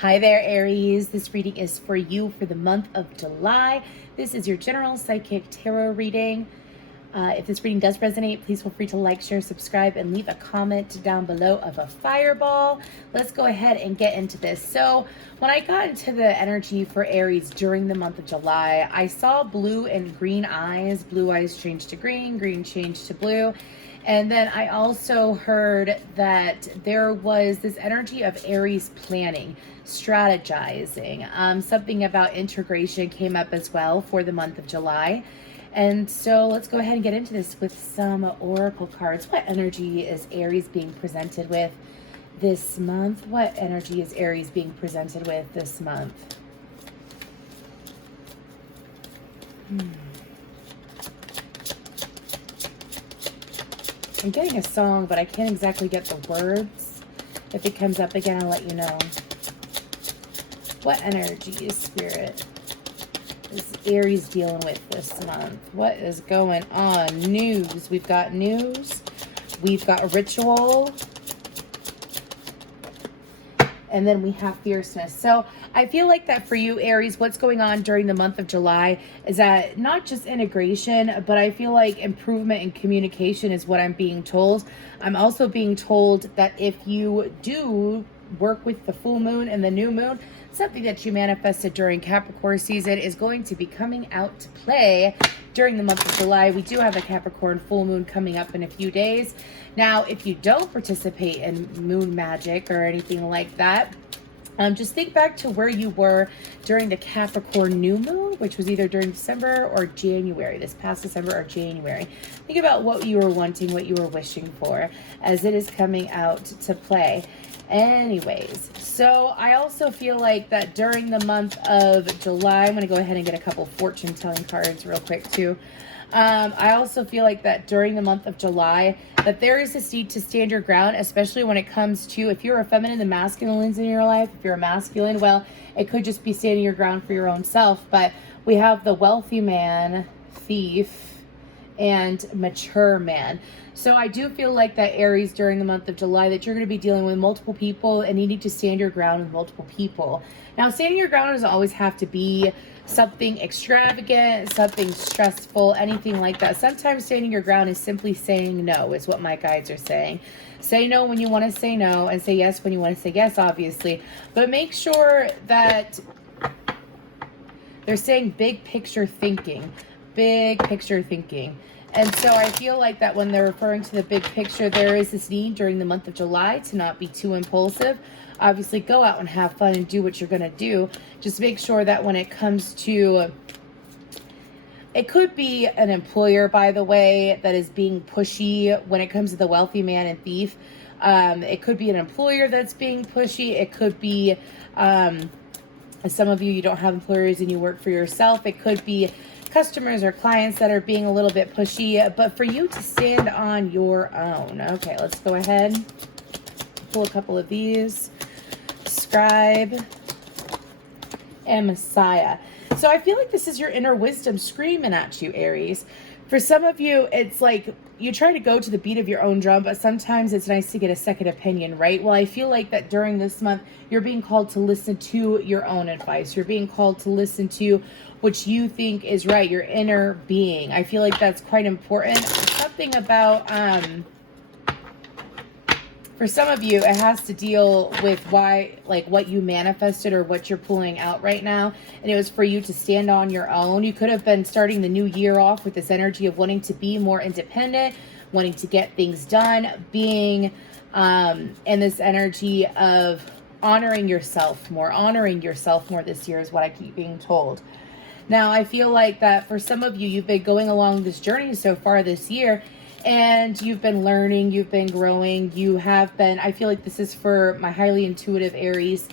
Hi there, Aries. This reading is for you for the month of July. This is your general psychic tarot reading. If this reading does resonate, please feel free to like, share, subscribe, and leave a comment down below of a fireball. Let's go ahead and get into this. So when I got into the energy for Aries during the month of July, I saw blue and green eyes. Blue eyes changed to green, green changed to blue. And then I also heard that there was this energy of Aries planning, strategizing. Something about integration came up as well for the month of July. And so let's go ahead and get into this with some oracle cards. What energy is Aries being presented with this month? What energy is Aries being presented with this month? I'm getting a song, but I can't exactly get the words. If it comes up again, I'll let you know. What energy is Spirit is Aries dealing with this month? What is going on? News. We've got news. We've got ritual. And then we have fierceness. So I feel like that for you, Aries, what's going on during the month of July is that not just integration, but I feel like improvement in communication is what I'm being told. I'm also being told that if you do work with the full moon and the new moon, something that you manifested during Capricorn season is going to be coming out to play during the month of July. We do have a Capricorn full moon coming up in a few days. Now, if you don't participate in moon magic or anything like that, just think back to where you were during the Capricorn new moon, which was either during December or January, this past December or January. Think about what you were wanting, what you were wishing for, as it is coming out to play. Anyways, so I also feel like that during the month of July, I'm going to go ahead and get a couple fortune telling cards real quick too. I also feel like that during the month of July, that there is this need to stand your ground, especially when it comes to, if you're a feminine, the masculines in your life. If you're a masculine, well, it could just be standing your ground for your own self. But we have the wealthy man, thief, and mature man. So I do feel like that Aries during the month of July, that you're going to be dealing with multiple people and needing to stand your ground with multiple people. Now, standing your ground doesn't always have to be something extravagant, something stressful, anything like that. Sometimes standing your ground is simply saying no, is what my guides are saying. Say no when you want to say no, and say yes when you want to say yes, obviously. But make sure that they're saying big picture thinking. Big picture thinking. And so I feel like that when they're referring to the big picture, there is this need during the month of July to not be too impulsive. Obviously, go out and have fun and do what you're going to do. Just make sure that when it comes to, it could be an employer, by the way, that is being pushy when it comes to the wealthy man and thief. It could be an employer that's being pushy. It could be, some of you don't have employers and you work for yourself. It could be customers or clients that are being a little bit pushy, but for you to stand on your own. Okay, let's go ahead. Pull a couple of these. Scribe and Messiah. So I feel like this is your inner wisdom screaming at you, Aries. For some of you, it's like you try to go to the beat of your own drum, but sometimes it's nice to get a second opinion, right? Well, I feel like that during this month, you're being called to listen to your own advice. You're being called to listen to what you think is right, your inner being. I feel like that's quite important. Something about, for some of you, it has to deal with why, like what you manifested or what you're pulling out right now. And it was for you to stand on your own. You could have been starting the new year off with this energy of wanting to be more independent, wanting to get things done, being in this energy of honoring yourself more this year is what I keep being told. Now, I feel like that for some of you, you've been going along this journey so far this year, and you've been learning, you've been growing, you have been, I feel like this is for my highly intuitive Aries,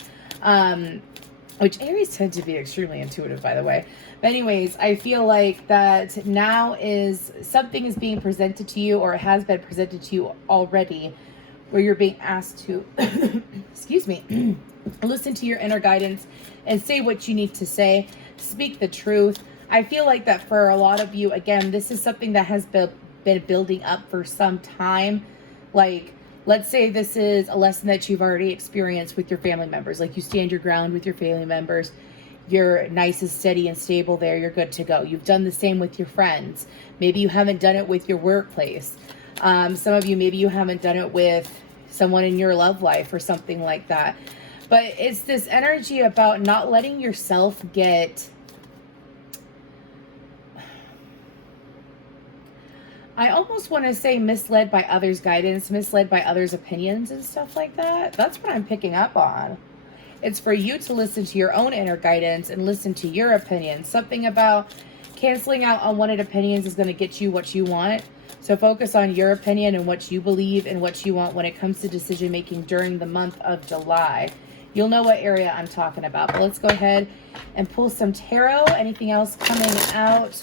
which Aries tend to be extremely intuitive, by the way. But anyways, I feel like that now is something is being presented to you, or it has been presented to you already, where you're being asked to, excuse me, listen to your inner guidance and say what you need to say, speak the truth. I feel like that for a lot of you, again, this is something that has been building up for some time. Like Let's say this is a lesson that you've already experienced with your family members. Like you stand your ground with your family members. You're nice and steady and stable there. You're good to go. You've done the same with your friends. Maybe you haven't done it with your workplace. Some of you, maybe you haven't done it with someone in your love life or something like that. But it's this energy about not letting yourself get... I almost want to say misled by others' guidance, misled by others' opinions and stuff like that. That's what I'm picking up on. It's for you to listen to your own inner guidance and listen to your opinions. Something about canceling out unwanted opinions is going to get you what you want. So focus on your opinion and what you believe and what you want when it comes to decision making during the month of July. You'll know what area I'm talking about. But let's go ahead and pull some tarot. Anything else coming out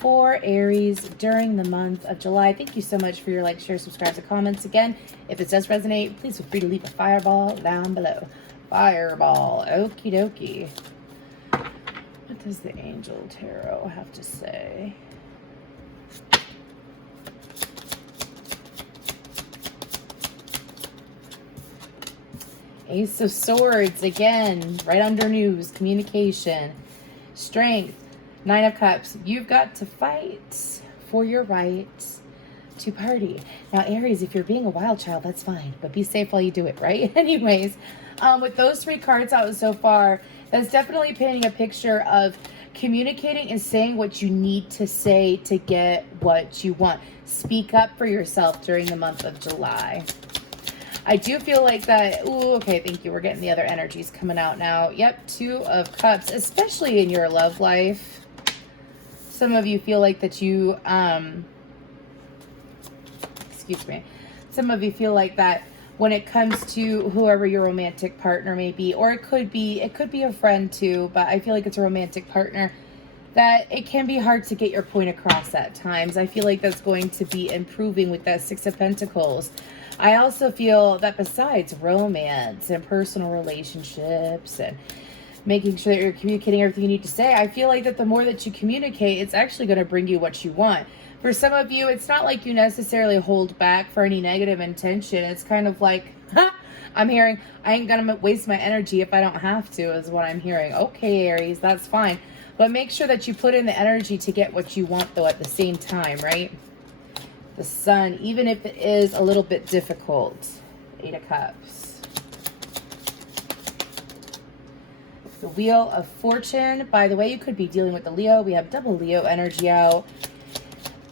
for Aries during the month of July? Thank you so much for your like, share, subscribe, and comments. Again, if it does resonate, please feel free to leave a fireball down below. Fireball. Okie dokie. What does the Angel Tarot have to say? Ace of Swords, again, right under news, communication, strength, 9 of Cups. You've got to fight for your right to party. Now, Aries, if you're being a wild child, that's fine, but be safe while you do it, right? Anyways, with those 3 cards out so far, that's definitely painting a picture of communicating and saying what you need to say to get what you want. Speak up for yourself during the month of July. I do feel like that. Ooh, okay, thank you. We're getting the other energies coming out now. Yep, 2 of Cups, especially in your love life. Some of you feel like that you, excuse me. Some of you feel like that when it comes to whoever your romantic partner may be, or it could be a friend too, but I feel like it's a romantic partner, that it can be hard to get your point across at times. I feel like that's going to be improving with that 6 of Pentacles. I also feel that besides romance and personal relationships and making sure that you're communicating everything you need to say, I feel like that the more that you communicate, it's actually going to bring you what you want. For some of you, it's not like you necessarily hold back for any negative intention. It's kind of like, I'm hearing, I ain't going to waste my energy if I don't have to, is what I'm hearing. Okay, Aries, that's fine. But make sure that you put in the energy to get what you want, though, at the same time, right? The Sun, even if it is a little bit difficult. 8 of Cups. The Wheel of Fortune. By the way, you could be dealing with the Leo. We have double Leo energy out,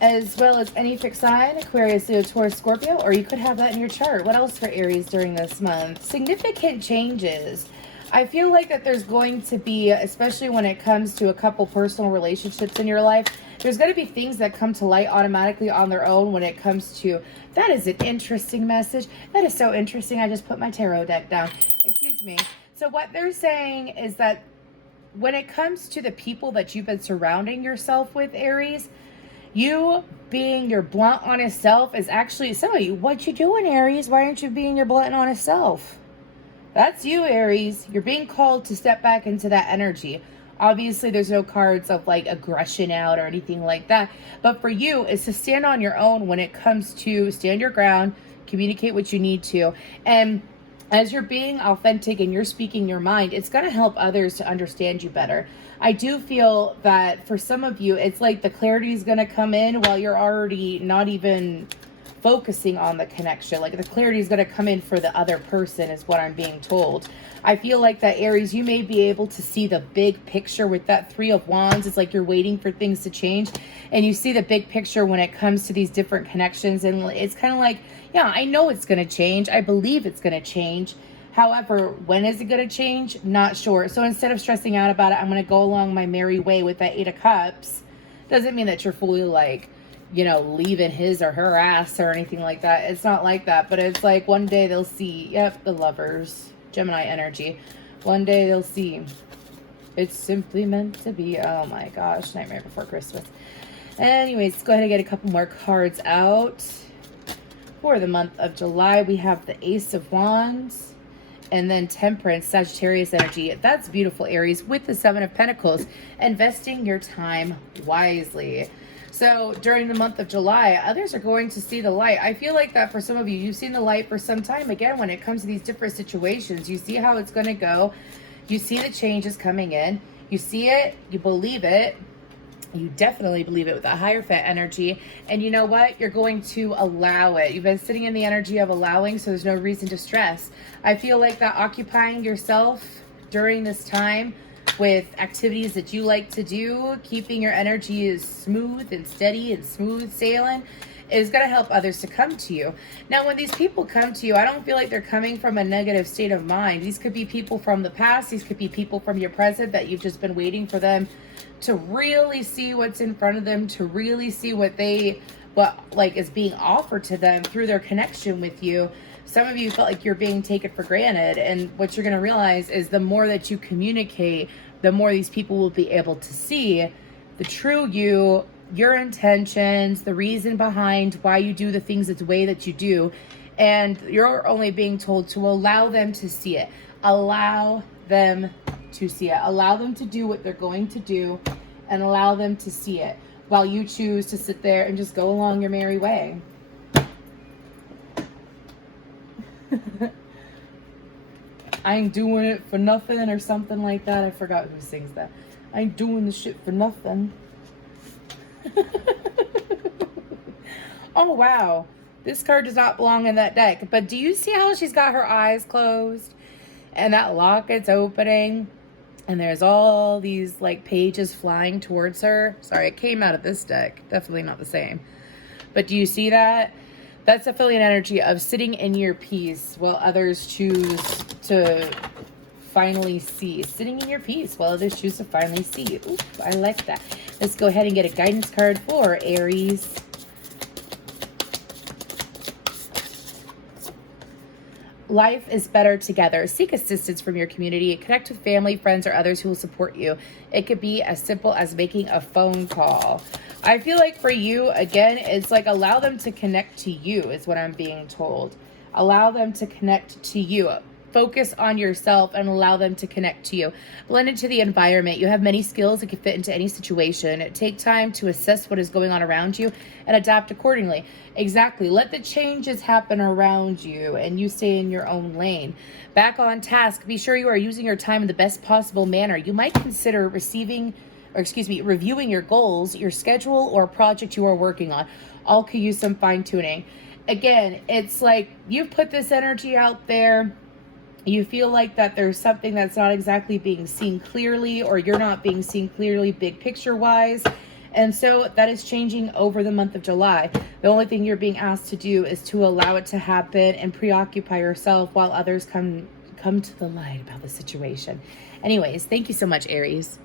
as well as any fixed sign, Aquarius, Leo, Taurus, Scorpio, or you could have that in your chart. What else for Aries during this month? Significant changes. I feel like that there's going to be, especially when it comes to a couple personal relationships in your life, there's going to be things that come to light automatically on their own when it comes to, that is an interesting message. That is so interesting. I just put my tarot deck down. Excuse me. So what they're saying is that when it comes to the people that you've been surrounding yourself with, Aries, you being your blunt, honest self is actually, some of you, what you doing, Aries? Why aren't you being your blunt and honest self? That's you, Aries. You're being called to step back into that energy. Obviously, there's no cards of like aggression out or anything like that. But for you, it's to stand on your own when it comes to stand your ground, communicate what you need to. And as you're being authentic and you're speaking your mind, it's going to help others to understand you better. I do feel that for some of you, it's like the clarity is going to come in while you're already not even focusing on the connection. Like the clarity is going to come in for the other person is what I'm being told. I feel like that, Aries, you may be able to see the big picture with that 3 of Wands. It's like you're waiting for things to change and you see the big picture when it comes to these different connections. And it's kind of like, yeah, I know it's going to change. I believe it's going to change. However, when is it going to change? Not sure. So instead of stressing out about it, I'm going to go along my merry way with that 8 of Cups. Doesn't mean that you're fully like, you know, leaving his or her ass or anything like that. It's not like that. But it's like one day they'll see, yep, the Lovers, Gemini energy. One day they'll see. It's simply meant to be. Oh my gosh, Nightmare Before Christmas. Anyways, let's go ahead and get a couple more cards out. For the month of July, we have the Ace of Wands. And then Temperance, Sagittarius energy. That's beautiful, Aries, with the 7 of Pentacles. Investing your time wisely. So during the month of July, others are going to see the light. I feel like that for some of you, you've seen the light for some time. Again, when it comes to these different situations, you see how it's going to go. You see the changes coming in. You see it, you believe it. You definitely believe it with a higher fit energy. And you know what? You're going to allow it. You've been sitting in the energy of allowing, so there's no reason to stress. I feel like that occupying yourself during this time with activities that you like to do, keeping your energy as smooth and steady and smooth sailing, is going to help others to come to you. Now, when these people come to you, I don't feel like they're coming from a negative state of mind. These could be people from the past. These could be people from your present that you've just been waiting for them to really see what's in front of them, to really see what like is being offered to them through their connection with you. Some of you felt like you're being taken for granted, and what you're going to realize is the more that you communicate, the more these people will be able to see the true you, your intentions, the reason behind why you do the things the way that you do. And you're only being told to allow them to see it. Allow them to see it. Allow them to do what they're going to do, and allow them to see it while you choose to sit there and just go along your merry way. I ain't doing it for nothing, or something like that. I forgot who sings that. I ain't doing the shit for nothing. Oh, wow. This card does not belong in that deck. But do you see how she's got her eyes closed? And that locket's opening. And there's all these like pages flying towards her. Sorry, it came out of this deck. Definitely not the same. But do you see that? That's the feeling energy of sitting in your peace while others choose to finally see. Sitting in your peace while others choose to finally see. Ooh, I like that. Let's go ahead and get a guidance card for Aries. Life is better together. Seek assistance from your community. Connect with family, friends, or others who will support you. It could be as simple as making a phone call. I feel like for you, again, it's like allow them to connect to you is what I'm being told. Allow them to connect to you. Focus on yourself and allow them to connect to you. Blend into the environment. You have many skills that can fit into any situation. Take time to assess what is going on around you and adapt accordingly. Exactly. Let the changes happen around you and you stay in your own lane. Back on task. Be sure you are using your time in the best possible manner. You might consider reviewing your goals, your schedule, or a project you are working on. All could use some fine tuning. Again, it's like you've put this energy out there. You feel like that there's something that's not exactly being seen clearly, or you're not being seen clearly big picture wise. And so that is changing over the month of July. The only thing you're being asked to do is to allow it to happen and preoccupy yourself while others come to the light about the situation. Anyways, thank you so much, Aries.